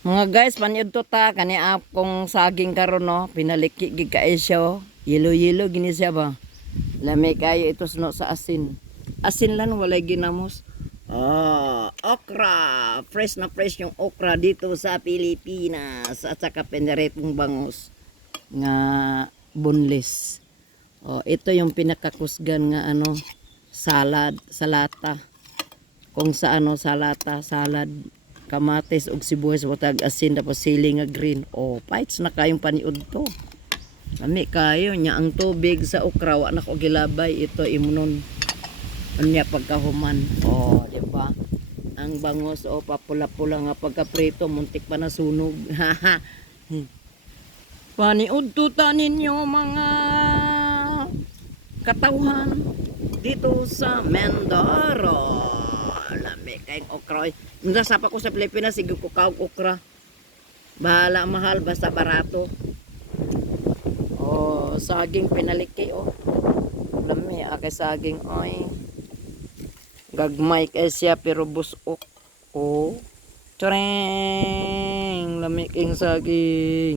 Mga guys, paniud to ta kani akong saging karon no, pinaliki gid kay siya. Yelo-yelo gini siya ba. Lami kayo ito suno sa asin. Asin lang walay ginamos. Okra. Fresh na fresh yung okra dito sa Pilipinas at saka pinaretong bangus nga boneless. Ito yung pinakakusgan nga ano, salata. Kung sa ano salata, salad, kamatis ug sibuyas watag asin tapos sili nga green. Fights na kayong paniud to. Lami kayo nya ang tubig sa okra wa na ko gilabay ito imunon. Unya pagkahuman. Di ba? Ang bangus papula-pula nga pagkaprito muntik pa nasunog. Paniud to ta ninyo mga katawhan dito sa Mindoro. Lami kayong okra. Nung sapa ko sa Pilipinas, sige ko kaog okra. Bahala mahal, basta barato. Saging pinaliki Lami, akay saging. Gagmay kay siya pero busok. Tring! Lami kayong saging.